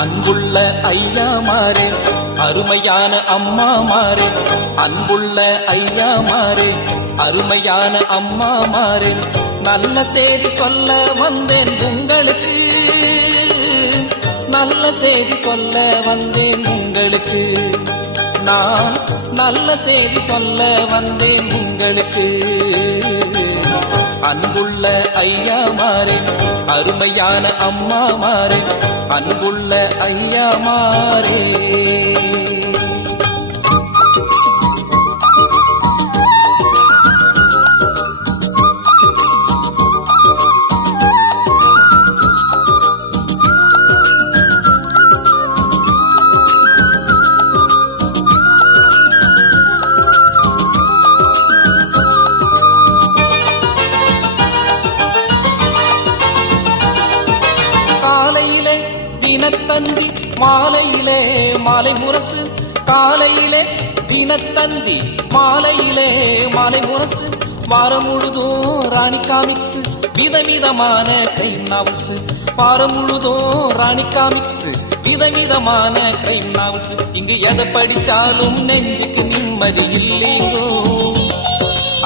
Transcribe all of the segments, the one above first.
அன்புள்ள ஐயாமாரே அருமையான அம்மாமாரே, அன்புள்ள ஐயாமாரே அருமையான அம்மாமாரே, நல்ல செய்தி சொல்ல வந்தேன் உங்களுக்கு, நல்ல செய்தி சொல்ல வந்தேன் உங்களுக்கு, நான் நல்ல செய்தி சொல்ல வந்தேன் உங்களுக்கு. அன்புள்ள ஐயாமாரே அருமையான அம்மாமாரே, அன்புள்ள ஐயாமாரே. தினத்தந்தி மாலையிலே மாலை முரசு, காலையிலே தினத்தந்தி மாலையிலே மாலை முரசு, வாரம் முழுதும் ராணி காமிக்ஸ் விதவிதமான கிரைம் நாவல்ஸ், வாரம் முழுதும் ராணி காமிக்ஸ் விதவிதமான கிரைம் நாவல்ஸ். இங்கு எதை படிச்சாலும் நெஞ்சுக்கு நிம்மதி இல்லையோ,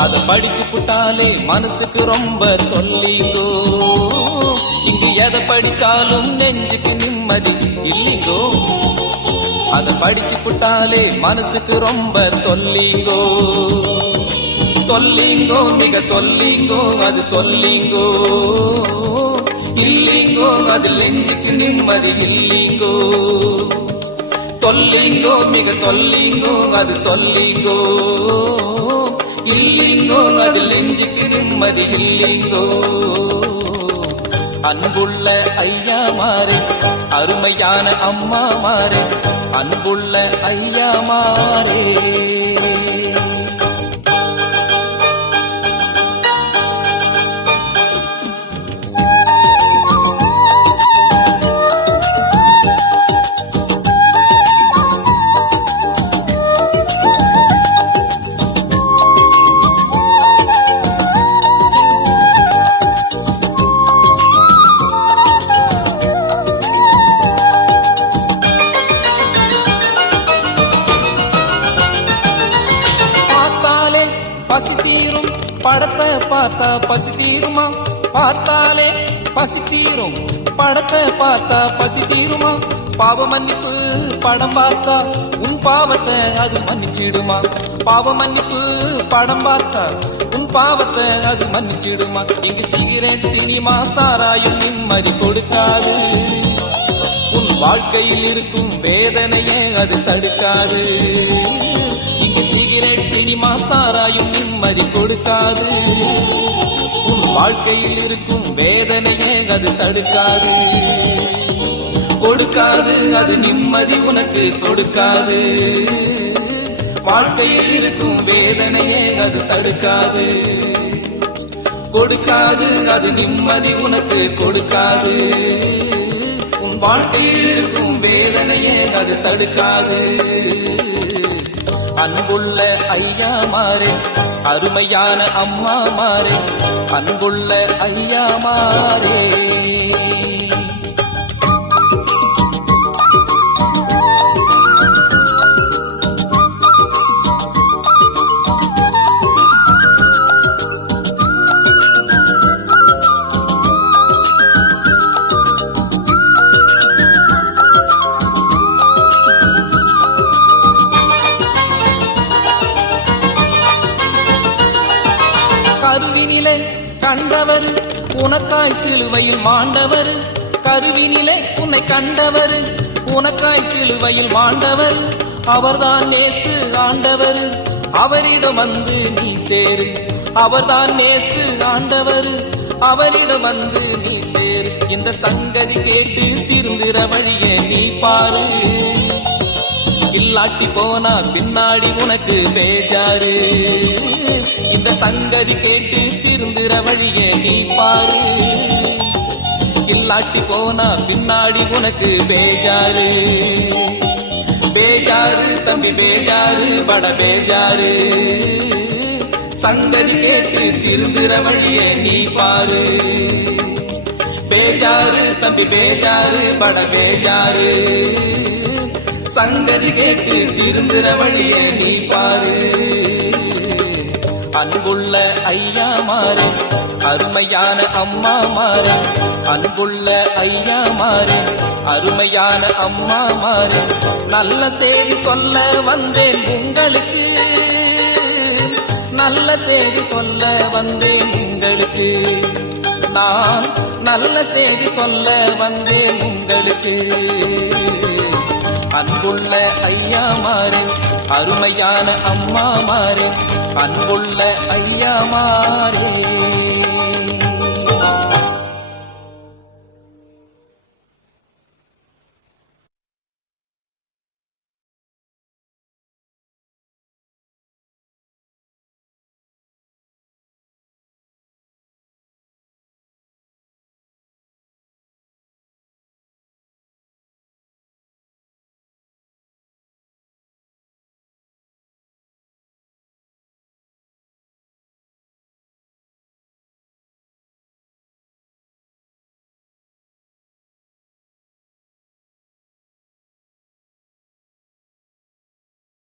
அதை படிச்சு புட்டாலே மனசுக்கு ரொம்ப தொல்லையோ. இங்கு எதை படிச்சாலும் நெஞ்சுக்கு நிம்மதி இல்லைங்கோ, அதை படிச்சு புட்டாலே மனசுக்கு ரொம்ப தொல்லிங்கோ. தொல்லிங்கோ மிக தொல்லிங்கோ, அது தொல்லிங்கோ இல்லைங்கோ, அது நெஞ்சுக்கு நிம்மதி இல்லைங்கோ. தொல்லிங்கோ மிக தொல்லிங்கோ, அது தொல்லிங்கோ இல்லைங்கோ, அது நெஞ்சுக்கு நிம்மதி இல்லைங்கோ. அன்புள்ள ஐயாமாரே அருமையான அம்மாமாரே, அன்புள்ள ஐயாமாரே. பசி தீரும் படத்தை பார்த்தா பசி தீருமா, பார்த்தாலே பசி தீரும் படத்தை பார்த்தா பசி தீருமா. பாவ மன்னிப்பு படம் பார்த்தா உன் பாவத்தை அது மன்னிச்சிடுமா, பாவ மன்னிப்பு படம் பார்த்தா உன் பாவத்தை அது மன்னிச்சிடுமா. இங்கு சிகரெட் சினிமா சாராயும் நிம்மதி கொடுக்காது, உன் வாழ்க்கையில் இருக்கும் வேதனையே அது தடுக்காது. சிகரெட் சினிமா சாராயும் நிம்மதி கொடுக்காது, உன் வாழ்க்கையில் இருக்கும் வேதனையே அது தடுக்காது. கொடுக்காது அது நிம்மதி உனக்கு கொடுக்காது, வாழ்க்கையில் இருக்கும் வேதனையே அது தடுக்காது. கொடுக்காது அது நிம்மதி உனக்கு கொடுக்காது, உன் வாழ்க்கையில் இருக்கும் வேதனையே அது தடுக்காது. அன்புள்ள ஐயாமாரே அருமையான அம்மாமாரே, அன்புள்ள ஐயாமாரே. கருவினிலே கண்டவர் உனக்காய் சிலுவையில் மாண்டவர், கருவினிலே உன்னை கண்டவர் உனக்காய் சிலுவையில் மாண்டவர். அவர்தான் நேசு ஆண்டவர், அவரிடம் வந்து நீ சேரு, அவர்தான் நேசு ஆண்டவர், அவனிடம் வந்து நீ சேரு. இந்த சங்கதி கேட்டு திருந்துற வழியே நீ பாரு. இல்லாட்டி போனா பின்னாடி உனக்கு பேஜாரு. இந்த சங்கதி கேட்டு திருந்துற வழியே நீ பாரு. இல்லாட்டி போனா பின்னாடி உனக்கு பேஜாரு. பேஜாரு தம்பி பேஜாரு பட பேஜாரு. சங்கதி கேட்டு திருந்துற வழியே நீ பாரு. பேஜாரு தம்பி பேஜாரு பட பேஜாரு. சங்கதி கேட்டு திருந்துற வழியே நீ பாரு. அன்புள்ள ஐயா மாறே அருமையான அம்மா மாறே. அன்புள்ள ஐயா மாறே அருமையான அம்மா மாறே. நல்ல செய்தி சொல்ல வந்தேன் உங்களுக்கு. நல்ல செய்தி சொல்ல வந்தேன் உங்களுக்கு. நான் நல்ல செய்தி சொல்ல வந்தேன் உங்களுக்கு. அன்புள்ள ஐயா மாறே அருமையான அம்மா மாறே. அன்புள்ள ஐயா மாறே.